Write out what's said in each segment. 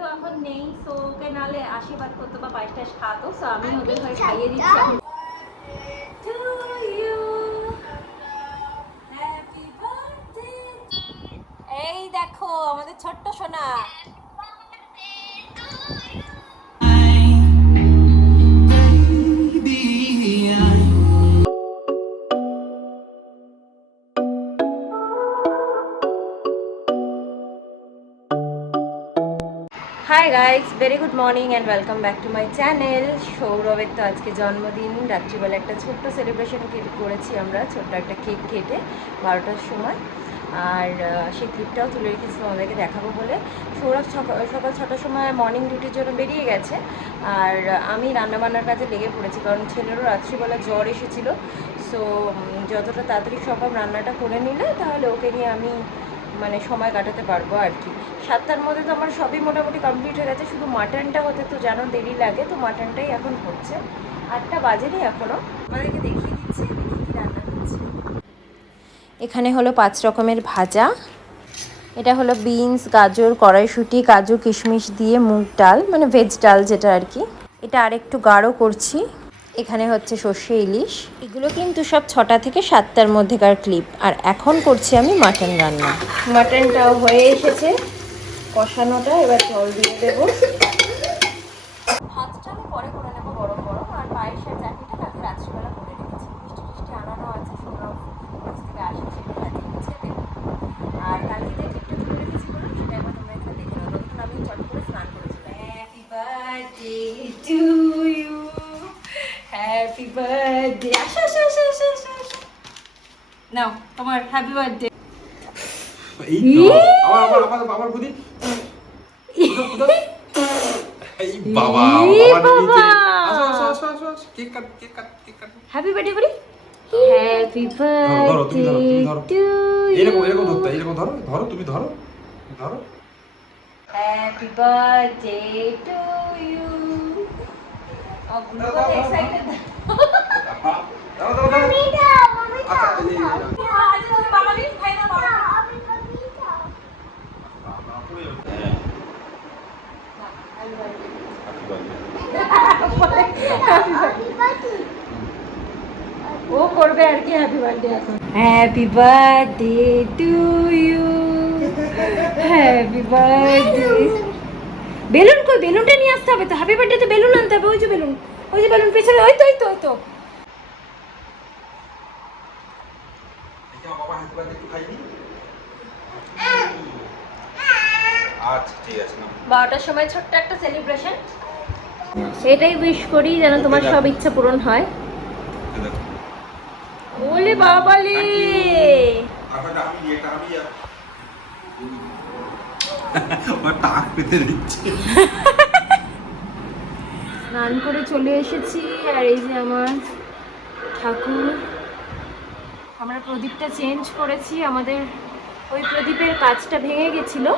তো এখন নেই, সো ওকে নালে আশীর্বাদ করতো বা পায়েস টায়েস খাওয়াতো, সো আমি ওদের হয়ে খাইয়ে দিচ্ছি এখন। To you, happy birthday. এই দেখো আমাদের ছোট্ট সোনা। Hi guys, very good morning and welcome back to my channel. সৌরভের তো আজকে জন্মদিন। রাত্রিবেলা একটা ছোট্ট সেলিব্রেশন করেছি আমরা, ছোট্ট একটা কেক কেটে 12টার সময়। আর সেই ক্লিপটাও তুলে রেখেছি আমাদেরকে দেখাবো বলে। সৌরভ সকাল 6টার সময় মর্নিং ডিউটির জন্য বেরিয়ে গেছে, আর আমি রান্নাবান্নার কাজে লেগে পড়েছি, কারণ ছেলেরও রাত্রিবেলা জ্বর এসেছিলো। সো যতটা তাড়াতাড়ি সম্ভব রান্নাটা করে নিলে তাহলে ওকে নিয়ে আমি মানে সময় কাটাতে পারবো আর কি। 7টার মধ্যে তো আমার সবই মোটামুটি কমপ্লিট হয়ে গেছে, শুধু মাটনটা হতে তো জানো দেরি লাগে, তো মাটনটাই এখন হচ্ছে। 8টা বাজেনি এখনও। আমাদেরকে দেখিয়ে দিচ্ছি আমি কী কী রান্না করছি। এখানে হলো 5 রকমের ভাজা। এটা হলো বিনস, গাজর, কড়াইশুঁটি, কাজু, কিশমিশ দিয়ে মুগ ডাল, মানে ভেজ ডাল যেটা আর কি। এটা আরেকটু গাঢ় করছি। এখানে হচ্ছে সর্ষে ইলিশ। এগুলো কিন্তু সব 6টা থেকে 7টার মধ্যেকার ক্লিপ। আর এখন করছি আমি মাটন রান্না। মাটনটাও হয়ে এসেছে কষানোটা, এবার জল দিয়ে দেবো। ভাতটা আমি পরে করে নেবো গরম গরম, আর পায়েসের চাটনিটা কালকে রাত্রিবেলা করে রেখেছি। মিষ্টি মিষ্টি আনানো আছে, সৌরভ অফিস থেকে আসে সেটা লাগিয়ে গুছিয়ে দেবো। আর কালকে যে ক্লিপটা তুলে রেখেছি বললাম, সেটা একবার তোমরা এখানে দেখে নাও। তখন আমি চট করে স্নান করেছিলাম। Happy birthday to you, happy birthday. আসো আসো আসো আসো আসো আসো। নাও তোমার হ্যাপি বার্থডে। এই তো আবার আবার আবার আবার বুদ্ধি এই বাবা বাবা নিচে আসো আসো আসো আসো cake cut cake cut cake cut. Happy birthday করি। হ্যাপি ধরো তুমি ধরো তুমি ধরো বার্থডে এরকম এরকম ধরতে এরকম ধরো ধরো তুমি ধরো ধরো। Happy birthday to you. কত এক্সাইটেড। দাও দাও দাও আমি দাও আমি দাও। আচ্ছা এই আজ আমি বাঙালি খাই না বাবা। আমি দাও ও করবে আর কি হ্যাপি বার্থডে এখন। Happy birthday to you, happy birthday. Balloon কই? বেলুনটা নিয়ে আসতে হবে তো, হ্যাপি বার্থডে তে বেলুন আনতে হবে। ওই যে বেলুন, ওই যে বেলুন পেছনে, ওই তো ওই তো ওই তো। দেখি আমার বাবা হাত বাড়ি একটু খাইনি। আচ্ছা ঠিক আছে না। 12টার সময় ছোট্ট একটা সেলিব্রেশন। এটাই উইশ করি যেন তোমার সব ইচ্ছা পূরণ হয়। দেখো ওলে বাবালে, আবার আমি এটা আমি ওর টাক পেতে দিচ্ছি। স্নান করে চলে এসেছি, আর এই যে আমার ঠাকুর। আমরা প্রদীপটা চেঞ্জ করেছি, আমাদের ওই প্রদীপের কাঁচটা ভেঙে গেছিলো,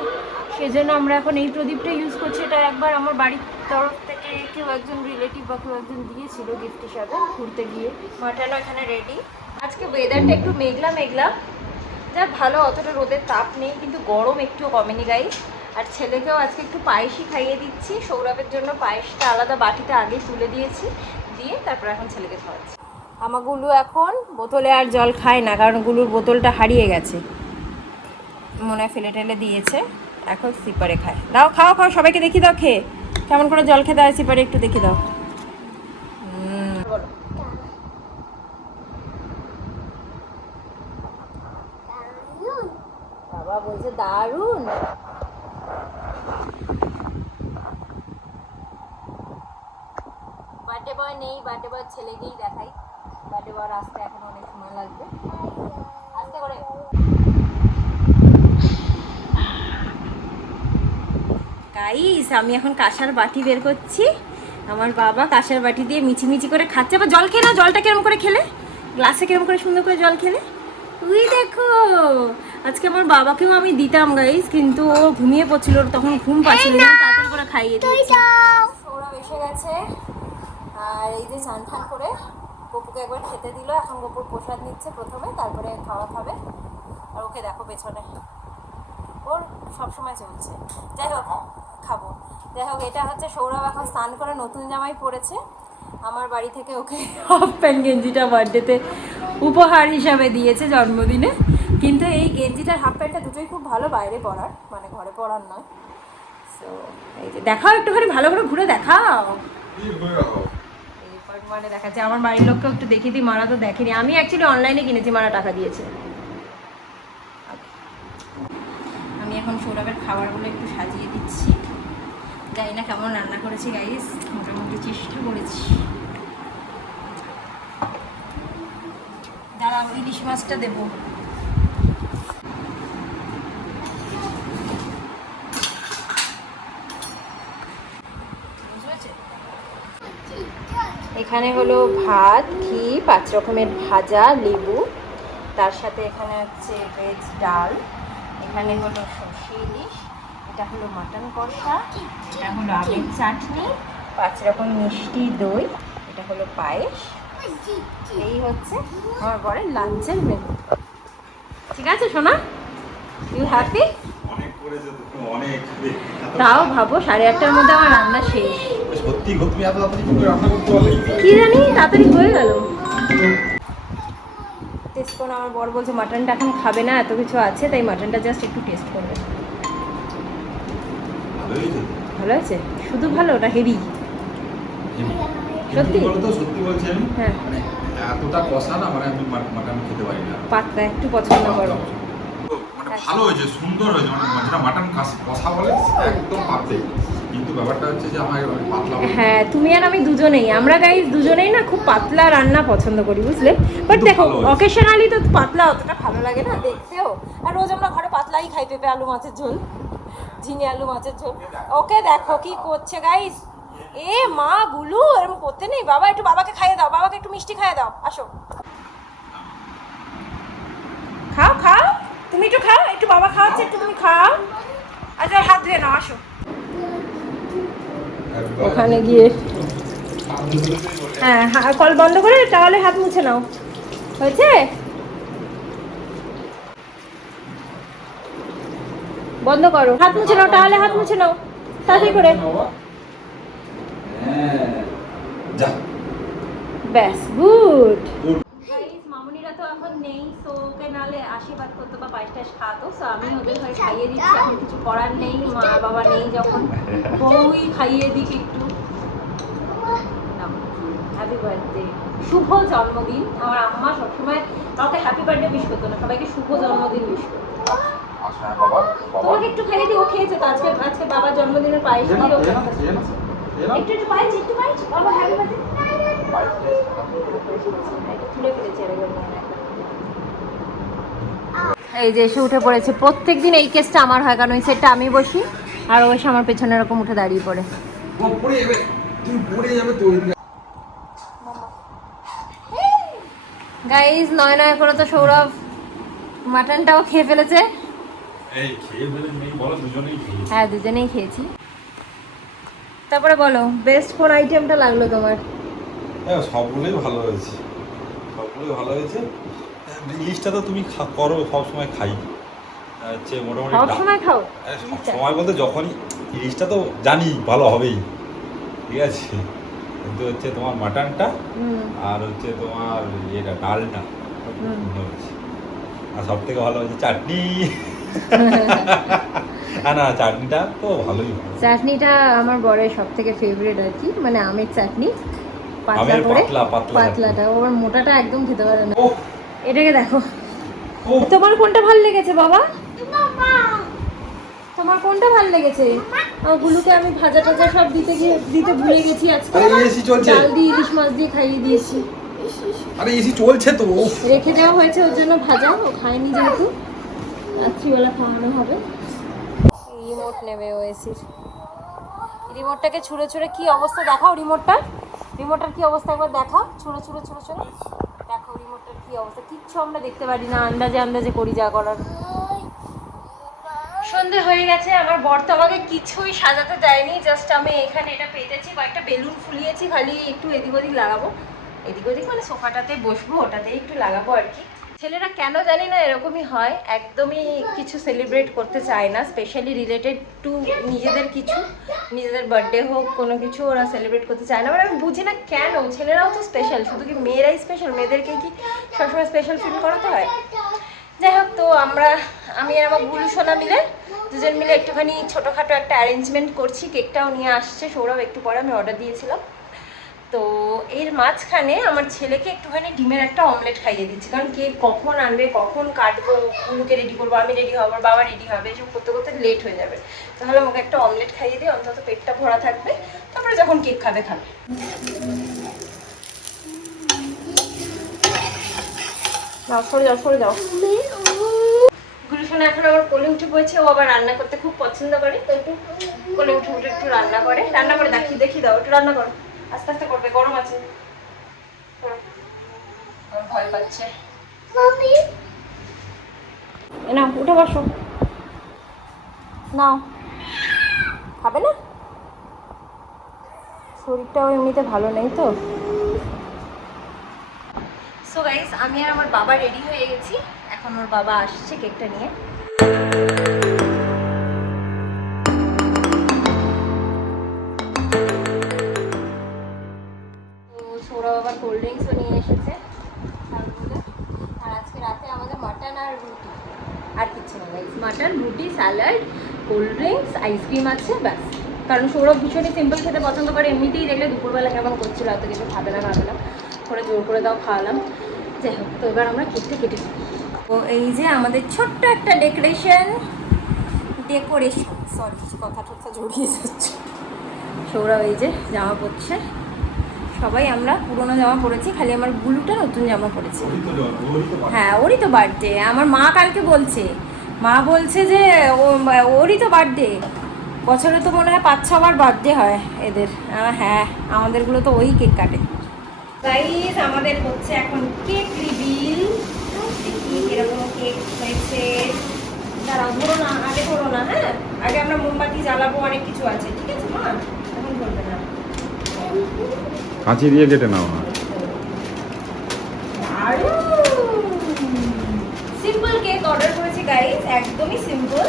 সেজন্য আমরা এখন এই প্রদীপটা ইউজ করছি। এটা একবার আমার বাড়ির তরফ থেকে কেউ একজন রিলেটিভ বা কেউ একজন দিয়েছিল গিফট হিসাবে ঘুরতে গিয়ে। মাটনও এখানে রেডি। আজকে ওয়েদারটা একটু মেঘলা মেঘলা, যা ভালো, অতটা রোদের তাপ নেই, কিন্তু গরম একটুও কমেনি গাইস। আর ছেলেকেও আজকে একটু পায়েসই খাইয়ে দিচ্ছি। সৌরভের জন্য পায়েসটা আলাদা বাটিতে আগে তুলে দিয়েছি, দিয়ে তারপর এখন ছেলেকে খাওয়াচ্ছি। আমার গুলু এখন বোতলে আর জল খায় না, কারণ গুলুর বোতলটা হারিয়ে গেছে, মনে হয় ফেলে টেলে দিয়েছে, এখন সিপারে খায়। দাও খাও খাও, সবাইকে দেখিয়ে দাও খেয়ে কেমন করে জল খেতে হয়, সিপারে একটু দেখিয়ে দাও। বলো। বাবা বলছে দারুণ। বার্থডে বয় নেই, বার্থডে বয় ছেলেকেই দেখাই। বার্থডে বয় আসতে এখন অনেক সময় লাগবে, আস্তে করে। গাইস আমি এখন কাঁসার বাটি বের করছি। আমার বাবা কাঁসার বাটি দিয়ে মিচিমিচি করে খাচ্ছে। আবার জল খেয়ে না, জলটা কিরম করে খেলে, গ্লাসে কিরম করে সুন্দর করে জল খেলে। তুই দেখো, আজকে আমার বাবাকেও আমি দিতাম গাইস, কিন্তু ও ঘুমিয়ে পড়ছিল, তখন ঘুম পাচ্ছিল না, তাড়াতাড়ি করে খাইয়ে দিয়েছি। সৌরভ এসে গেছে, আর এই যে চান ঠান করে গপুকে একবার খেতে দিল। এখন গপুর প্রসাদ নিচ্ছে প্রথমে, তারপরে খাওয়া খাবে। আর ওকে দেখো পেছনে, ও ওর সবসময় চলছে। যাই হোক, খাবো। যাই হোক, এটা হচ্ছে সৌরভ এখন স্নান করে নতুন জামাই পরেছে। আমার বাড়ি থেকে ওকে হাফ প্যান্ট গেঞ্জিটা বার্থডেতে উপহার হিসাবে দিয়েছে জন্মদিনে। কিন্তু এই গেঞ্জিটার হাফ প্যান্টটা দুটোই খুব ভালো বাইরে পরার, মানে ঘরে পরার নয়। সো এই যে দেখাও, একটুখানি ভালো করে ঘুরে দেখাও। মানে দেখাচ্ছে আমার বাড়ির লোককেও একটু দেখিয়ে দিই, মারা তো দেখেনি। আমি অ্যাকচুয়ালি অনলাইনে কিনেছি, মারা টাকা দিয়েছে। আমি এখন সৌরভের খাবারগুলো একটু সাজিয়ে দিচ্ছি। জানি না কেমন রান্না করেছি গাইস, মোটামুটি চেষ্টা করেছি। দাঁড়াও, ইলিশ মাছটা দেবো। এখানে হলো ভাত, ঘি, 5 রকমের ভাজা, লেবু, তার সাথে এখানে হচ্ছে ভেজ ডাল, এখানে হলো সর্ষে ইলিশ, এটা হলো মাটন কষা, এটা হলো আমের চাটনি, 5 রকম মিষ্টি, দই, এটা হলো পায়েস। এই হচ্ছে আমার বরের লাঞ্চের মেনু। ঠিক আছে সোনা, ইউ হ্যাপি? তাও ভাবো 8:30টার মধ্যে আমার রান্না শেষ। সত্যি তুমি এত তাড়াতাড়ি কি করে রান্না করতে পারলে? কি জানি তাড়াতাড়ি হয়ে গেল। টেস্ট করে আমার বর বলছে মাটনটা এখন খাবে না, এত কিছু আছে, তাই মাটনটা জাস্ট একটু টেস্ট করবে। ভালো হয়েছে? শুধু ভালো না হেভি? সত্যি সত্যি বলছি আমি, হ্যাঁ, মানে এতটা কষা না, মানে আমি মাটন খেতে পারি না। পাতলা একটু পছন্দ করো? মানে ভালো হয়েছে, সুন্দর হয়েছে, মানে যেটা মাটন কষা বলে একদম পাতলা, কিন্তু ব্যাপারটা হচ্ছে যে আমার পাতলা। হ্যাঁ, তুমি আর আমি দুজনেই, আমরা গাইস দুজনেই না খুব পাতলা রান্না পছন্দ করি, বুঝলে? বাট দেখো অকেশনালি তো পাতলা অতটা ভালো লাগে না দেখতেও, আর রোজ আমরা ঘরে পাতলাই খাই, পেঁপে আলু মাছের ঝোল, ঝিঙে আলু মাছের ঝোল। ওকে দেখো কি করছে গাইস, এ মা গুলু এরকম করতে নেই। বাবা একটু বাবাকে খাইয়ে দাও, বাবাকে একটু মিষ্টি খাইয়ে দাও, আসো খাও খাও, তুমি একটু খাও, একটু বাবা খাওয়াচ্ছে, একটু তুমি খাও। আচ্ছা হাত ধুয়ে নাও, আসো। ওখানে গিয়ে হ্যাঁ, কল বন্ধ করে তাহলে হাত মুছে নাও, হয়েছে? বন্ধ করো, হাত মুছে নাও, তাহলে হাত মুছে নাও তাড়াতাড়ি করে। ব্যাস, গুড। মামুনিরা তো এখন নেই, তো ওকে নালে আশীর্বাদ করতো বা পায়েস টাইস খাওয়াতো, তো আমি ওদের হয়ে খাইয়ে দিচ্ছি। এখন কিছু করার নেই, মা বাবা নেই যখন, বউই খাইয়ে দিক একটু। হ্যাপি বার্থডে, শুভ জন্মদিন। আমার আম্মা সবসময় কাউকে হ্যাপি বার্থডে উইশ করতো না, সবাইকে শুভ জন্মদিন উইশ করতো। তোমাকে একটু খাইয়ে দিই, ও খেয়েছে তো আজকে, আজকে বাবার জন্মদিনের পায়েস দিয়ে ওকে একটু একটু পায়েস, একটু পায়েস, বাবা হ্যাপি বার্থডে। তুলে ফেলেছি এই যে এসে উঠে পড়েছে। প্রত্যেকদিন এই কেসটা আমার হয়, কারণ ওই সেটটা আমি বসি আর ও এসে আমার পেছনে এরকম উঠে দাঁড়িয়ে পড়ে। গাইজ নয় নয় করে তো সৌরভ মাটনটাও খেয়ে ফেলেছে। হ্যাঁ, দুজনেই খেয়েছি। তারপরে বলো, বেস্ট কোন আইটেমটা লাগলো তোমার? সবগুলোই ভালো হয়েছে, সবগুলোই ভালো হয়েছে। ইলিশটা তো তুমি করো, সবসময় খাই হচ্ছে মোটামুটি। সবসময় খাও? সময় বলতে যখনই, ইলিশটা তো জানি ভালো হবেই, ঠিক আছে, কিন্তু হচ্ছে তোমার মাটনটা আর হচ্ছে তোমার ইয়েটা ডালটা সুন্দর হয়েছে। আর সব থেকে ভালো হয়েছে চাটনি। না চাটনিটা তো ভালোই, চাটনিটা আমার বরের সব থেকে ফেভারিট আর কি, মানে আমের চাটনি, পাতলা করে, পাতলাটা। ওর মোটাটা একদম খেতে পারে না। এটাকে দেখো, তোমার কোনটা ভালো লেগেছে বাবা? তোমার কোনটা ভালো লেগেছে? গুলুকে আমি ভাজা টাজা সব দিতে ভুলে গেছি আজকে, ডাল দিয়ে ইলিশ মাছ দিয়ে খাইয়ে দিয়েছি। আরে এসি চলছে তো, রেখে দেওয়া হয়েছে ওর জন্য ভাজা, ও খায়নি যেহেতু, রাত্রিবেলা খাওয়ানো হবে। রিমোট নেবে ও এসির, রিমোটটাকে ছুঁড়ে ছুঁড়ে কি অবস্থা দেখাও, রিমোটটার কি অবস্থা একবার দেখাও, ছুঁড়ে ছুঁড়ে দেখো রিমোটটার কি অবস্থা। কিচ্ছু আমরা দেখতে পারি না, আন্দাজে করি যা করার। সন্ধে হয়ে গেছে, আমার বর তো আমাকে কিছুই সাজাতে দেয়নি, জাস্ট আমি এখানে এটা পেতেছি, কয়েকটা বেলুন ফুলিয়েছি, খালি একটু এদিক ওদিক লাগাবো, এদিক ওদিক মানে সোফাটাতে বসবো, ওটাতে একটু লাগাবো আর কি। ছেলেরা কেন জানি না এরকমই হয়, একদমই কিছু সেলিব্রেট করতে চায় না, স্পেশালি রিলেটেড টু নিজেদের কিছু, নিজেদের বার্থডে হোক কোনো কিছু ওরা সেলিব্রেট করতে চায় না। মানে আমি বুঝি না কেন, ছেলেরাও তো স্পেশাল, শুধু কি মেয়েরাই স্পেশাল? মেয়েদেরকে কি সবসময় স্পেশাল ফিল করাতে হয়? যাই হোক, তো আমি আর আমার গুলু সোনা মিলে দুজন মিলে একটুখানি ছোটোখাটো একটা অ্যারেঞ্জমেন্ট করছি। কেকটাও নিয়ে আসছে সৌরভ একটু পরে, আমি অর্ডার দিয়েছিলাম। তো এর মাঝখানে আমার ছেলেকে একটুখানি ডিমের একটা অমলেট খাইয়ে দিচ্ছি, কারণ কেক কখন আনবে, কখন কাটবো, গুলুকে রেডি করবো, আমি রেডি হবো, বাবা রেডি হবে, এসব করতে করতে লেট হয়ে যাবে। তাহলে আমাকে একটা অমলেট খাইয়ে দিয়ে অন্তত পেটটা ভরা থাকবে, তারপরে যখন কেক খাবে খাবে। যাও, সরে যাও, সরে যাও। গুলু সোনা এখন আমার কোলে উঠে পড়েছে, ও আবার রান্না করতে খুব পছন্দ করে, তো একটু কোলে উঠে উঠে একটু রান্না করে দেখিয়ে দাও, একটু রান্না করো, আস্তে আস্তে করবে, গরম আছে। ভয় পাচ্ছে। না, উঠে বসো। নাও, খাবে না? শরীরটাও এমনিতে ভালো নেই তো। সো গাইস, আমি আর আমার বাবা রেডি হয়ে গেছি, এখন ওর বাবা আসছে কেকটা নিয়ে। তো সৌরভ আবার কোল্ড ড্রিঙ্কসও নিয়ে এসেছে, আর আজকে রাতে আমাদের মাটন আর রুটি, আর কিছু না গাইস। মাটন, রুটি, স্যালাড, কোল্ড ড্রিঙ্কস, আইসক্রিম আছে, ব্যাস। কারণ সৌরভ ভীষণই সিম্পল খেতে পছন্দ করে, এমনিতেই দেখলে দুপুরবেলা কেমন করছিল, এত কিছু খাবে না করে জোর করে দাও, খাওয়ালাম। যাই হোক, তো এবার আমরা কেকটা কেটে দিই। তো এই যে আমাদের ছোট্ট একটা ডেকোরেশন, সরি কথা টথা জড়িয়ে যাচ্ছে। সৌরভ এই যে জামা পরছে, সবাই আমরা পুরোনো জামা পরেছি, খালি আমার গুলুটা নতুন জামা পরেছে। হ্যাঁ, ওরই তো বার্থডে। আমার মা কালকে বলছে, যে ওরই তো বার্থডে, বছরে তো মনে হয় 5-6 বার বার্থডে হয় এদের। হ্যাঁ, আমাদেরগুলো তো ওই কেক কাটে। গাইস, আমাদের হচ্ছে এখন কেক রিভিল। দেখি এরকম কেক হয়েছে। দাঁড়াও, ধরো না, আগে ধরো না। হ্যাঁ, আগে আমরা মোমবাতি জ্বালাবো, অনেক কিছু আছে, ঠিক আছে মা? এখন ধরবে না, কাঁচি দিয়ে কেটে নাও না। সিম্পল কেক অর্ডার করেছি গাইস, একদমই সিম্পল।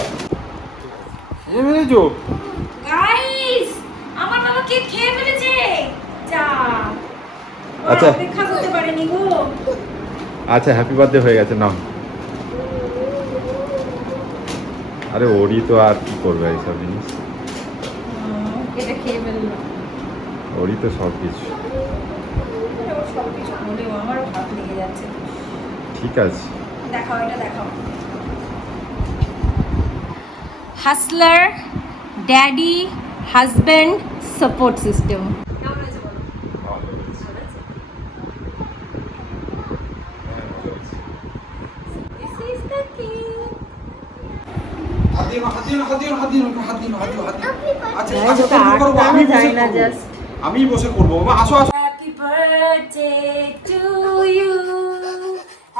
গাইস, আমার বাবা কেক খেয়ে ফেলেছে। যা, আচ্ছা, অপেক্ষা করতে পারেনি গো। আচ্ছা, হ্যাপি বার্থডে হয়ে গেছে, নাও। আরে ওরই তো, আর কি করবে এইসব জিনিস, এটা খেয়ে ফেললো। ওরই তো সব কিছু। সবকিছু বলেও আমারও হাত লেগে যাচ্ছে। ঠিক আছে, দেখাও, এটা দেখাও। হাসলার ড্যাডি হাজব্যান্ড সাপোর্ট সিস্টেম। কেমন হয়েছে বলো? This is the cake. আমি বসে করবো, বাবা আসো আসো। Happy birthday to you.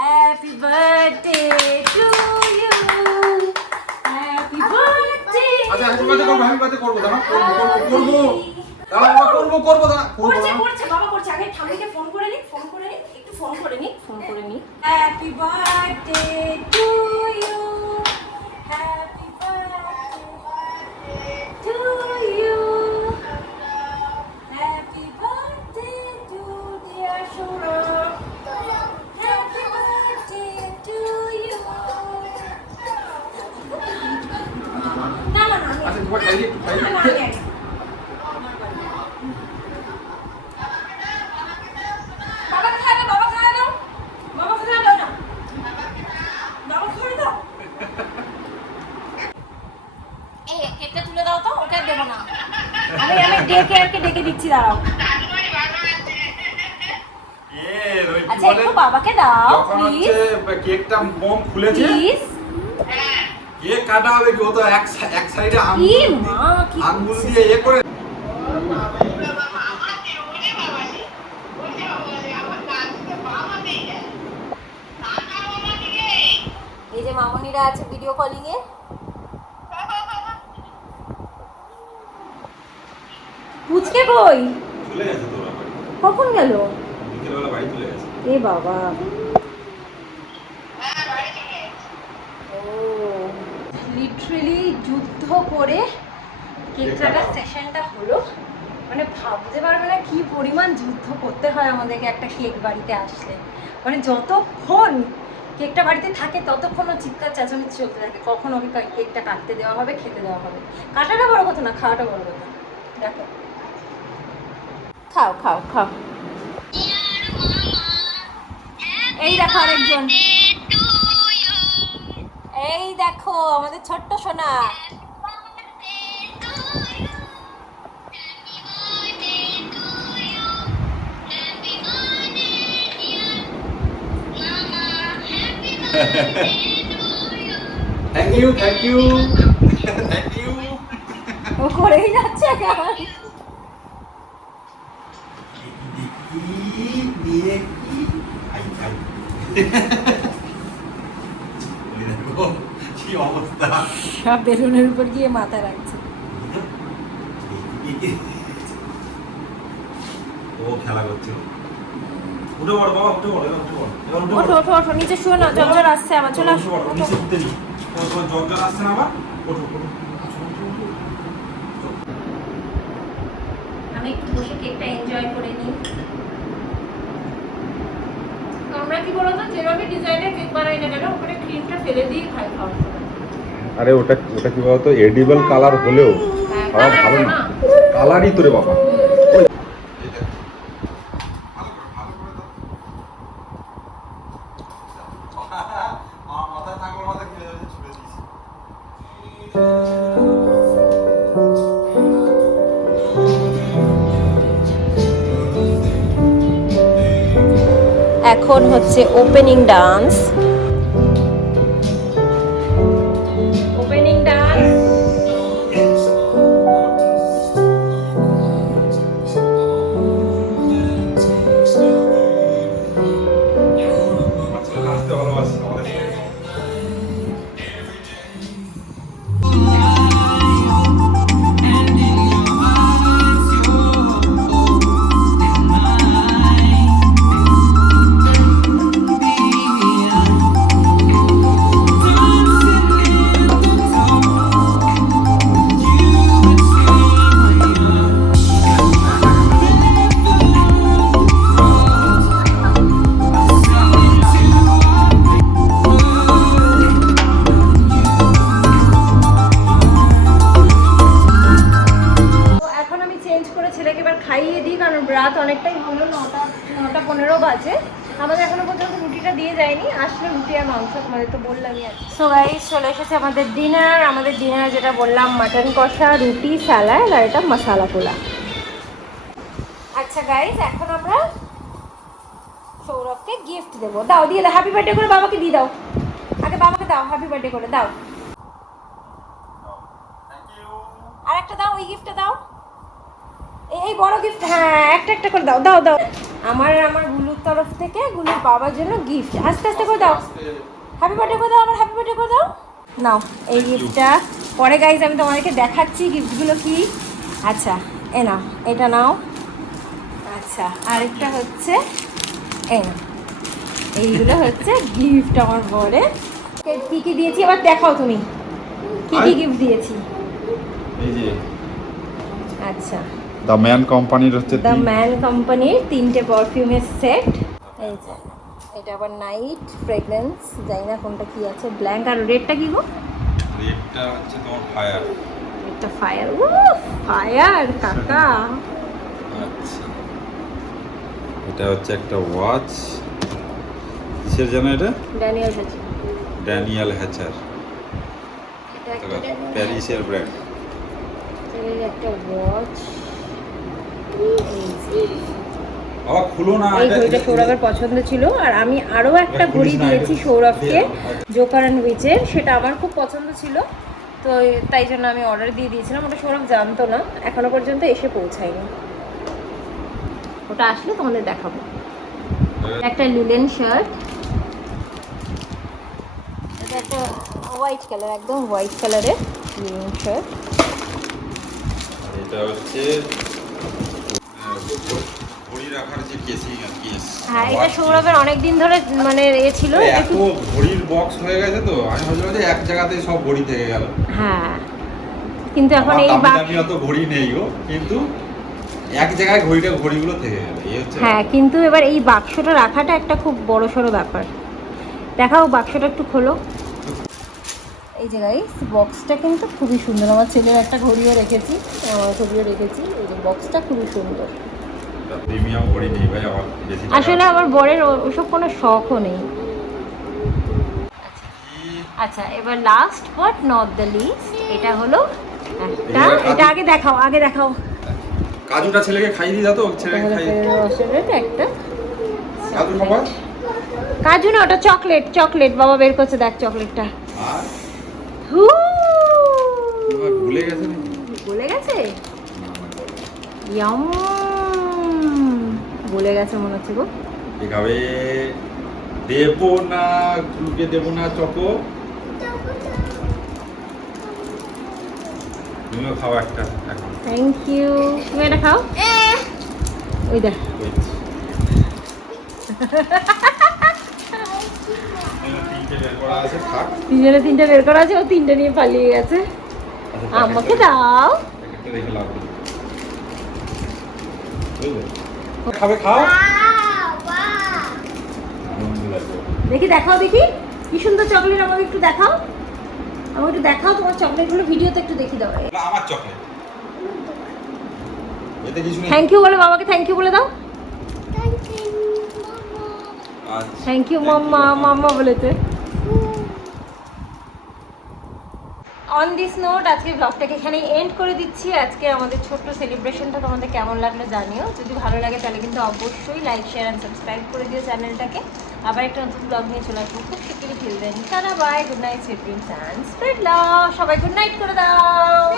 Happy birthday to you. Happy birthday. আচ্ছা, হ্যাপি বার্থডে করবো, দাঁড়া, করবো, দাঁড়া, করছে বাবা, করছে। আগে ঠাম্মিকে ফোন করে নি, একটু ফোন করে নি। Happy birthday to you. Happy birthday to you. Happy birthday to dear Saurabh. Happy birthday to you. না, আচ্ছা, তোমার খাইয়ে বাবা খায় দাও না। বাবা খায় দাও। এই কেকটা তুলে দাও তো, ওটা দেবো না। আমি ডেকে দিচ্ছি, দাঁড়াও। আচ্ছা, একটু বাবাকে দাও প্লিজ। কেকটা বোম খুলেছে, প্লিজ। কেক কাটা হবে কি, ও তো এক সাইডে আঙ্গুল দিয়ে করে। এই যে মামনিরা আছে ভিডিও কলিং এ। পুচকে কই? চলে গেছে তোরা, কখন গেল? বিকেলবেলা বাড়ি চলে গেছে। এ বাবা, লিটারেলি যুদ্ধ করে কেক কাটার সেশনটা হলো। মানে ভাবতে পারবে না কি পরিমাণ যুদ্ধ করতে হয় আমাদেরকে একটা কেক বাড়িতে আসলে। মানে যতক্ষণ কেকটা বাড়িতে থাকে ততক্ষণও চিৎকার চেঁচামেচি চলতে থাকে, কখন ওকে কেকটা কাটতে দেওয়া হবে, খেতে দেওয়া হবে। কাটাটা বড় কথা না, খাওয়াটা বড় কথা। দেখো, খাও খাও খাও। এই দেখো আরেকজন, এই দেখো আমাদের ছোট্ট সোনা। Thank you thank you thank you. ও করেই যাচ্ছে কেমন। কি অবস্থা, সব বেলুনের উপর গিয়ে মাথা রাখছে। ও খেলা করছে। উঠে পড়ো বাবা, উঠে পড়ো, উঠে পড়ো, এবার উঠে ওঠো পড়ো। ওঠো ওঠো, নিচে শুয়ে না, জল আসছে আমার, চলে আসো। উঠে পড়ো, নিচে উঠতে নি। তোমার জল আসছে না আবার, ওঠো ওঠো। আমি একটু বসে কেকটা এনজয় করে নিই। আমরা কি বলতো, যেভাবে ডিজাইনের কেক বানাই না কেন, ওখানে ক্রিমটা ফেলে দিয়ে খাই খাওয়ার সময়। আরে ওটা ওটা কি বলতো, এডিবল কালার হলেও খাওয়া ভালো না, কালারই তোরে বাবা। এখন হচ্ছে ওপেনিং ডান্স। Opening dance. খাইয়ে দিই, কারণ রাত অনেকটাই হলো, 9টা 15 আমাদের এখনো পর্যন্ত রুটিটা দিয়ে যায়নি, আসলে রুটি আর মাংস তোমাদের তো বললামই আর। সো গাইস, চলে এসেছে আমাদের ডিনার। আমাদের ডিনার যেটা বললাম, মাটন কষা, রুটি, স্যালাড আর এটা মশালা পোলা। আচ্ছা গাইস, এখন আমরা সৌরভকে গিফট দেবো। দাও, দিয়ে দাও, হ্যাপি বার্থডে করে বাবাকে দিয়ে দাও। আগে বাবাকে দাও, হ্যাপি বার্থডে করে দাও। আর একটা দাও, ওই গিফটটা দাও, এই বড় গিফট। হ্যাঁ, একটা একটা করে দাও, দাও দাও। আমার গুলুর তরফ থেকে গুলুর বাবার জন্য গিফট। আস্তে আস্তে করে দাও, হ্যাপি বার্থডে করে দাও, আমার হ্যাপি বার্থডে করে দাও। নাও এই গিফটটা। পরে গাইজ আমি তোমাদেরকে দেখাচ্ছি গিফটগুলো কি। আচ্ছা, এ নাও, এটা নাও। আচ্ছা, আরেকটা হচ্ছে এই নাও। এইগুলো হচ্ছে গিফট আমার বরে। কি কি দিয়েছি এবার দেখাও তুমি, কি কি গিফট দিয়েছি। এই যে আচ্ছা, দ্য ম্যান কোম্পানির হচ্ছে দ্য ম্যান কোম্পানির 3টে পারফিউমের সেট। এই যে এটা আবার নাইট ফ্রেগরেন্স, জানি না কোনটা কি আছে, ব্ল্যাঙ্ক। আর রেডটা কি গো? রেডটা হচ্ছে তোমার ফায়ার। এটা ফায়ার। ও ফায়ার কাকা। আচ্ছা, এটা হচ্ছে একটা ওয়াচ। কিসের যেন এটা? Daniel hatcher. ড্যানিয়েল হ্যাচার, এটা একটা প্যারিসের ব্র্যান্ড। এই একটা ওয়াচ। বাবা খুলো না, এই ঘড়িটা সৌরভের পছন্দ ছিল। আর আমি আরও একটা ঘড়ি দিয়েছি সৌরভকে, জোকার অ্যান্ড উইচের। সেটা আমার খুব পছন্দ ছিল, তো তাই জন্য আমি অর্ডার দিয়ে দিয়েছিলাম। ওটা সৌরভ জানতো না, এখনো পর্যন্ত এসে পৌঁছায়নি। ওটা আসলে তোমাদের দেখাবো। একটা লিলেন শার্ট, এটা একটা হোয়াইট কালার, একদম হোয়াইট কালারের লিলেন শার্ট। এটা হচ্ছে ঘড়ি রাখার যে কেসিং আর কেস। হ্যাঁ, এটা সৌরভের অনেক দিন ধরে মানে এ ছিল। এত ঘড়ির বক্স হয়ে গেছে তো আমি ভাবছিলাম যে এক জায়গাতেই সব ঘড়ি থেকে গেল। হ্যাঁ, কিন্তু এখন আমার এই দামি অত ঘড়ি নেই গো, কিন্তু এক জায়গায় ঘড়িগুলো থেকে গেল, এই হচ্ছে। হ্যাঁ, কিন্তু এবার এই বাক্সটা রাখাটা একটা খুব বড়সড় ব্যাপার। দেখাও বাক্সটা একটু খোলো। এই যে গাইস, বক্সটা কিন্তু খুবই সুন্দর। আমার ছেলের একটা ঘড়িও রেখেছি, আমার ঘড়িও রেখেছি। এই যে বক্সটা খুবই সুন্দর। প্রিমিয়াম ঘড়ি নেই ভাই আমার, বেশি আসলে আমার বরের ওসব কোনো শখও নেই। আচ্ছা, এবার last but not the least, এটা হলো একটা, এটা আগে দেখাও, আগে দেখাও। কাজুটা ছেলেকে খাইয়ে দিয়ে দাও তো, ছেলেকে খাইয়ে এটা একটা কাজু খাবার। কাজু না, ওটা চকলেট, চকলেট বাবা বের করছে, দেখ চকলেটটা। আর হু, ভুলে গেছে নাকি? ভুলে গেছে, ইয়াম, ভুলে গেছে মনে হচ্ছে গো। এভাবে দেবো না, গুলকে দেবো না চকো। তুমিও খাও একটা এখন। থ্যাংক ইউ, তুমি এটা খাও। ওই দেখ, তিনজনে তিনটে বের করা আছে, ও তিনটে নিয়ে পালিয়ে গেছে। আমাকে দাও। খাবে, খাও। দেখি, দেখাও দেখি কি সুন্দর চকলেট, আমাকে একটু দেখাও, আমাকে একটু দেখাও তোমার চকলেটগুলো, ভিডিওতে একটু দেখি দাও। আমার চকলেট, এতে কিছু নেই। থ্যাংক ইউ বলে বাবাকে, থ্যাংক ইউ বলে দাও। থ্যাংক ইউ মাম্মা, মাম্মা বলেছে। অন দিস নোট আজকে ব্লগটাকে এখানেই এন্ড করে দিচ্ছি। আজকে আমাদের ছোট্ট সেলিব্রেশনটা তোমাদের কেমন লাগলো জানিও। যদি ভালো লাগে তাহলে কিন্তু অবশ্যই লাইক, শেয়ার অ্যান্ড সাবস্ক্রাইব করে দিও চ্যানেলটাকে। আবার একটা নতুন ব্লগ নিয়ে চলে আসবো খুব শিগগিরই। Till then tata, bye, good night, sweet dreams and spread love. সবাই গুড নাইট করে দাও।